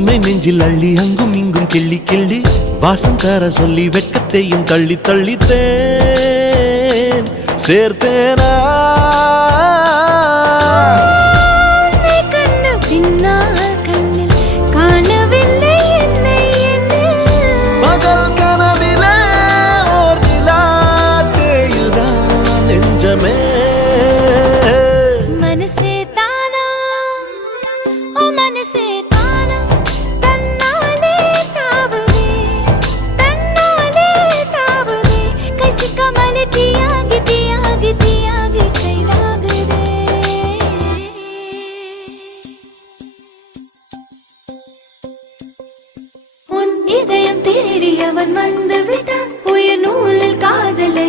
உன்னை நெஞ்சில் அள்ளி அங்கும் இங்கும் கிள்ளி கிள்ளி வாசம் தர சொல்லி வெட்கத்தையும் தள்ளி தள்ளித்தேன் சேர்த்தேனா இதயம் தேடி அவன் வந்து விட்டான் உயிர் நூலில் காதலை